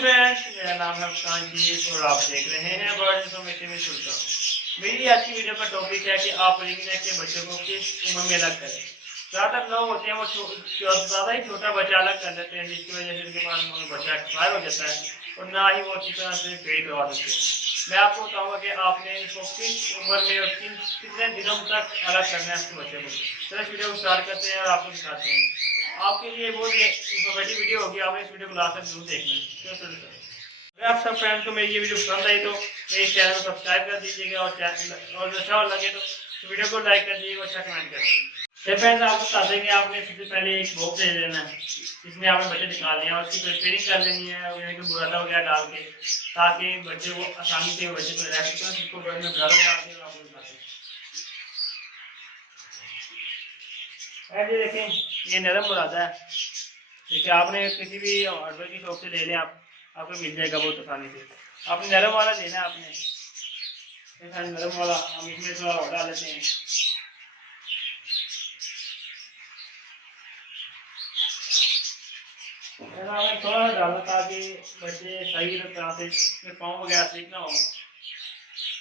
Friends, मेरा नाम है मुस्कान जी और आप देख रहे हैं बर्ड इन्फॉर्मेशन में सुल्तान। मेरी आज की वीडियो का टॉपिक है कि आप रिंगनेक के बच्चों को किस उम्र में अलग करें। ज़्यादातर लोग होते हैं वो ज़्यादा ही छोटा बच्चा अलग कर देते हैं, जिसकी वजह से उनके पास बच्चा एक्सपायर हो जाता है और ना ही वो अच्छी तरह से पेड़ करवा सकते। मैं आपको बताऊंगा कि आपने इसको किस उम्र में और कितने दिनों तक अलग करना है अपने बच्चे को। तो इस वीडियो को स्टार्ट करते हैं और आपको दिखाते हैं। आपके लिए बहुत इंफॉर्मेटिव वीडियो होगी, आपने इस वीडियो को लास्ट तक जरूर देखना है। अगर आप सब फ्रेंड्स को मेरी ये वीडियो पसंद आई तो मेरे चैनल को सब्सक्राइब कर दीजिएगा और अच्छा लगे तो वीडियो को लाइक कर दीजिएगा, अच्छा कमेंट कर दीजिएगा। फ्रेंड्स, आपको बता देंगे आपने सबसे पहले एक बॉक्स ले लेना है, इसमें आपने बच्चे निकालने हैं और उसकी प्रिपेयरिंग कर लेनी है बुरादा वगैरह डाल के, ताकि बच्चे को आसानी से बच्चे को रह सकते हैं। उसको घर में बुरादा डालते हैं आपको दिखाते हैं। ये देखें, ये नरम बुरादा है। देखिए, आपने किसी भी हार्डवेयर की शॉप से ले लें, आपको मिल जाएगा बहुत आसानी से। आपने नरम वाला लेना है, आपने नरम वाला हम इसमें थोड़ा और डाल लेते हैं। थोड़ा सा डालना ताकि बच्चे सही तरह से पाँव वगैरह स्लिप ना हो।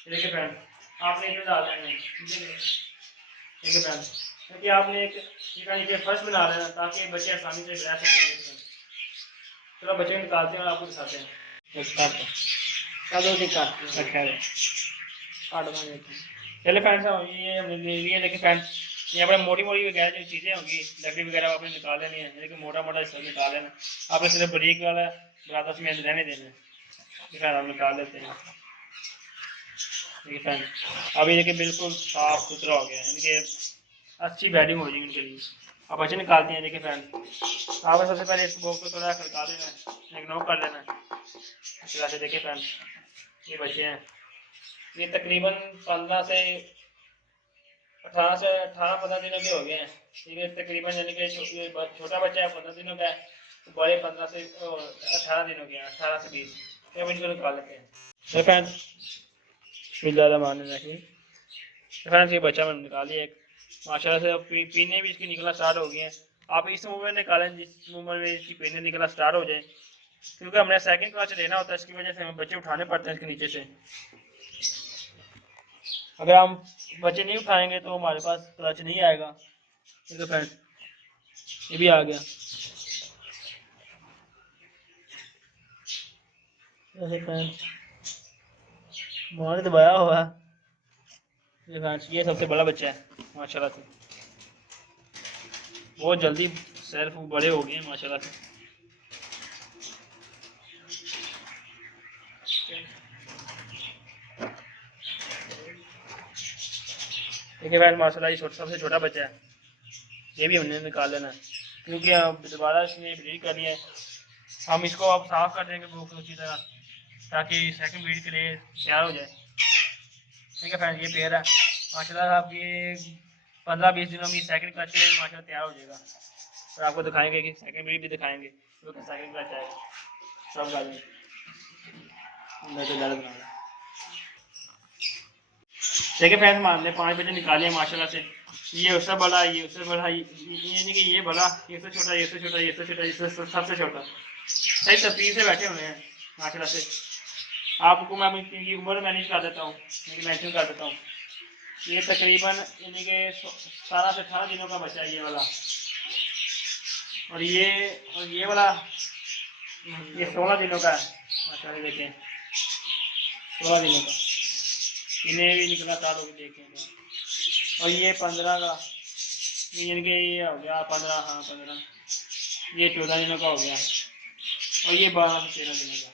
देखिए फ्रेंड, आपने इसे डाल देना है। देखिए फ्रेंड, क्योंकि आपने एक नीचे फर्श बना लेना ताकि बच्चे आसानी से रह सकें। चलो बच्चे निकालते हैं और आपको दिखाते हैं। चलिए फ्रेंड्स, ये हमने ले लिया। देखिए फ्रेंड्स, यहाँ पर मोटी वगैरह जो चीज़ें होंगी, लकड़ी वगैरह आपने निकाल लेनी है। लेकिन मोटा हिस्सा निकाल लेना, आपने सिर्फ बारीक वाला बुरादा उसमें रहने देना है। फ्रेंड, हम निकाल लेते हैं। देखिए फ्रेंड, अभी देखिए बिल्कुल साफ सुथरा हो गया है, देखिए अच्छी बैडिंग हो जाएगी उनके लिए। आप बच्चे निकालते हैं। देखिए फ्रेंड, आपने सबसे पहले इस बॉक्स को थोड़ा खड़का देना है, इग्नोर कर लेना है इस तरह से। देखिए फ्रेंड, ये बच्चे हैं, ये तकरीबन 15 से 15 दिनों के हो गए हैं। ठीक है, तकरीबन यानी कि छोटा बच्चा है 15 दिनों का है, तो बड़े 15 से 18 दिनों के हैं, 18 से 20। अब इनको निकाल लेते हैं। तो फ्रेंड्स, ये बच्चा मैंने निकाल लिया एक, माशाल्लाह से। अब पीने भी इसकी निकलना स्टार्ट हो गई हैं। आप इस उम्र में निकालें जिस उम्र में इसकी पीने निकलना स्टार्ट हो जाए, क्योंकि हमने सेकंड क्लास लेना होता है, इसकी वजह से हमें बच्चे उठाने पड़ते हैं इसके नीचे से। अगर हम बच्चे नहीं उठाएंगे तो हमारे पास क्लच नहीं आएगा। ठीक है फ्रेंड, ये भी आ गया। मोहन दबाया हुआ है। ये सबसे बड़ा बच्चा है माशाल्लाह से, बहुत जल्दी सेल्फ बड़े हो गए हैं माशाल्लाह से। देखिए फ्रेंड, माशाल्लाह ये सबसे छोटा बच्चा है, ये भी हमने निकाल लेना है, क्योंकि अब दोबारा इसने ब्रीड करनी है। हम इसको अब साफ कर देंगे बुक अच्छी तरह, ताकि सेकंड ब्रीड के लिए तैयार हो जाए। ठीक है फ्रेंड, ये पेयर है माशाल्लाह। आप ये 15-20 दिनों में सेकंड क्लच के लिए माशाल्लाह तैयार हो जाएगा। और आपको दिखाएंगे कि सेकंड ब्रीड भी दिखाएंगे, तो सेकंड क्लच आएगा सब गाड़ी। मैं तो ज़्यादा बना रहा। देखिए फ्रेंड्स, हमने 5 बजे निकाले माशाल्लाह से। ये उससे बड़ा, ये उससे बड़ा, ये नहीं कि ये बड़ा, ये उससे छोटा, ये उससे छोटा, ये उससे छोटा, ये सबसे छोटा। सही तरतीब से बैठे हुए हैं माशाल्लाह से। आपको मैं इनकी उम्र मैनेज कर देता हूँ, मेंशन कर देता हूँ। ये तकरीबन यानी कि 17 से 18 दिनों का बच्चा है ये वाला, और ये वाला ये 16 दिनों का है माशाल्लाह। देखें 16 दिनों का, इन्हें भी निकला था लोग देखें। और ये 15 का, यानी कि ये हो गया 15, हाँ 15। ये 14 दिनों का हो गया, और ये 12 से 13 दिनों का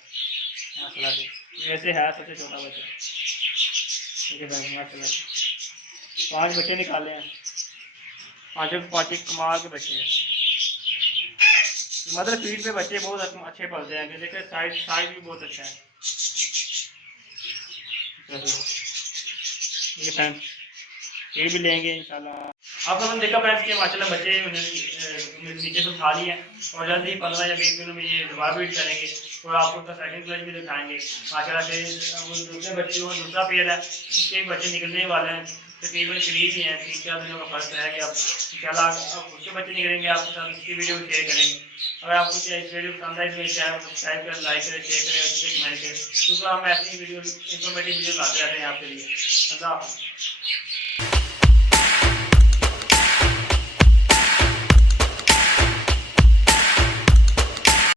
माशाल्लाह से। वैसे है सबसे छोटा बच्चा। ठीक है भाई, माशाल्लाह 5 बच्चे निकाले हैं, 5 कमाल के बच्चे हैं। मदर फीड पे बच्चे बहुत अच्छे पलते हैं, देखिए साइज भी बहुत अच्छा है। ये फ्रेंड, ये भी लेंगे इंशाल्लाह। आप लोगों ने देखा फ्रेंड्स कि माशाल्लाह बच्चे नीचे से उठा लिए और जल्दी ही 15 या 20 दिनों में ये दोबारा ब्रीड करेंगे और आपको उनका सेकंड क्लच भी दिखाएंगे माशाल्लाह से। वो दूसरे बच्चे वो दूसरा पेड़ है उसके बच्चे निकलने वाले हैं, तकरीबन करीब ही हैं, 3-4 दिनों का फर्क है कि अब इंशाल्लाह उसके बच्चे निकलेंगे, आपके साथ उसकी वीडियो शेयर करेंगे। अगर आपको इस वीडियो पसंद आए तो मेरे चैनल को सब्सक्राइब करें, लाइक करें, शेयर करें और कमेंट करें, क्योंकि हम ऐसी वीडियो इंफॉर्मेटिव वीडियो लाते रहते हैं आपके लिए। अल्लाह हाफ़िज़।